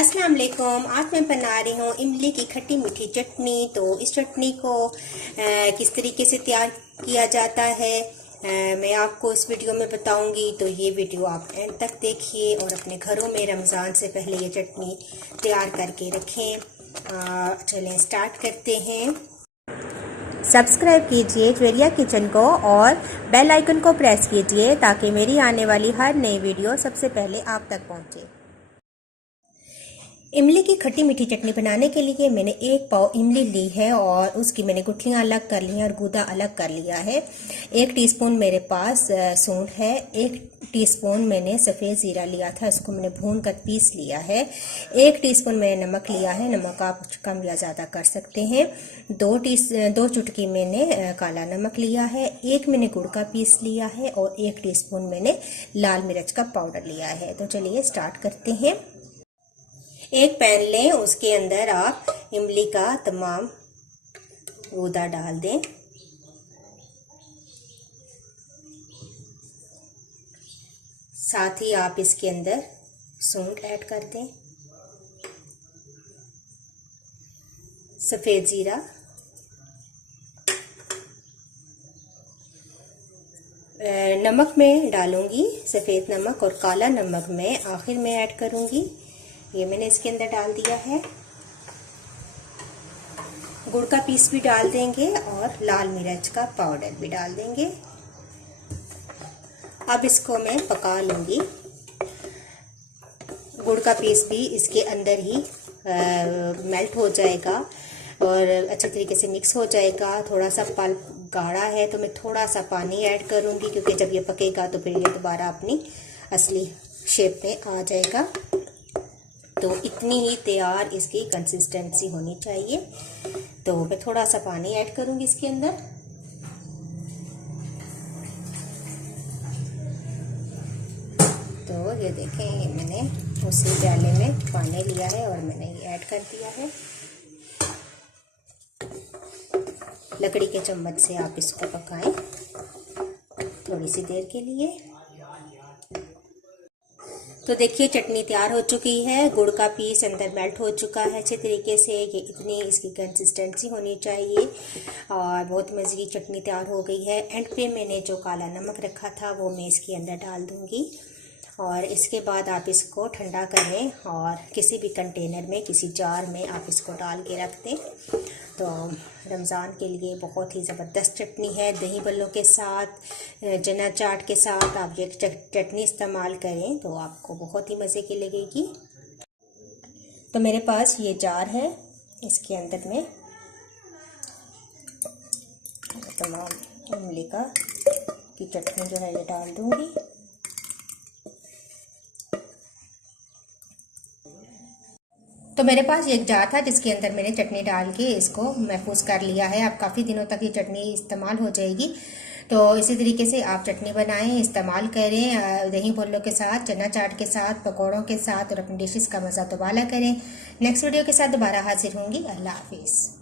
अस्सलाम वालेकुम। आज मैं बना रही हूँ इमली की खट्टी मीठी चटनी। तो इस चटनी को किस तरीके से तैयार किया जाता है मैं आपको इस वीडियो में बताऊंगी। तो ये वीडियो आप एंड तक देखिए और अपने घरों में रमज़ान से पहले ये चटनी तैयार करके रखें। चलें स्टार्ट करते हैं। सब्सक्राइब कीजिए ज्वेलिया किचन को और बेल आइकन को प्रेस कीजिए ताकि मेरी आने वाली हर नई वीडियो सबसे पहले आप तक पहुंचे। इमली की खट्टी मीठी चटनी बनाने के लिए मैंने 1 पाव इमली ली है और उसकी मैंने गुठलियां अलग कर ली हैं और गूदा अलग कर लिया है। 1 टीस्पून मेरे पास सूंठ है। 1 टीस्पून मैंने सफ़ेद ज़ीरा लिया था, इसको मैंने भून कर पीस लिया है। 1 टीस्पून मैंने नमक लिया है, नमक आप कम या ज़्यादा कर सकते हैं। 2 चुटकी मैंने काला नमक लिया है। 1 मैंने गुड़ का पीस लिया है और 1 टीस्पून मैंने लाल मिर्च का पाउडर लिया है। तो चलिए स्टार्ट करते हैं। एक पैन लें, उसके अंदर आप इमली का तमाम गूदा डाल दें। साथ ही आप इसके अंदर सूंठ ऐड कर दें, सफ़ेद ज़ीरा, नमक में डालूंगी, सफ़ेद नमक और काला नमक मैं आखिर में ऐड करूंगी। ये मैंने इसके अंदर डाल दिया है। गुड़ का पीस भी डाल देंगे और लाल मिर्च का पाउडर भी डाल देंगे। अब इसको मैं पका लूंगी। गुड़ का पीस भी इसके अंदर ही मेल्ट हो जाएगा और अच्छे तरीके से मिक्स हो जाएगा। थोड़ा सा पल्प गाढ़ा है तो मैं थोड़ा सा पानी ऐड करूंगी, क्योंकि जब ये पकेगा तो फिर ये दोबारा अपनी असली शेप में आ जाएगा। तो इतनी ही तैयार इसकी कंसिस्टेंसी होनी चाहिए। तो मैं थोड़ा सा पानी ऐड करूंगी इसके अंदर। तो ये देखें, ये मैंने उसी प्याले में पानी लिया है और मैंने ये ऐड कर दिया है। लकड़ी के चम्मच से आप इसको पकाएं थोड़ी सी देर के लिए। तो देखिए चटनी तैयार हो चुकी है। गुड़ का पीस अंदर मेल्ट हो चुका है अच्छे तरीके से। ये इतनी इसकी कंसिस्टेंसी होनी चाहिए और बहुत मज़े की चटनी तैयार हो गई है। एंड पे मैंने जो काला नमक रखा था वो मैं इसके अंदर डाल दूंगी और इसके बाद आप इसको ठंडा करें और किसी भी कंटेनर में, किसी जार में आप इसको डाल के रख दें। तो रमज़ान के लिए बहुत ही ज़बरदस्त चटनी है। दही बल्लों के साथ, चना चाट के साथ आप ये चटनी इस्तेमाल करें तो आपको बहुत ही मज़े की लगेगी। तो मेरे पास ये जार है, इसके अंदर में तमाम इमली की चटनी जो है ये डाल दूँगी। तो मेरे पास एक जार था जिसके अंदर मैंने चटनी डाल के इसको महफूज कर लिया है। अब काफ़ी दिनों तक ये चटनी इस्तेमाल हो जाएगी। तो इसी तरीके से आप चटनी बनाएं, इस्तेमाल करें दही भल्लों के साथ, चना चाट के साथ, पकौड़ों के साथ और अपनी डिशेस का मज़ा दोबारा करें। नेक्स्ट वीडियो के साथ दोबारा हाजिर होंगी। अल्लाह हाफिज़।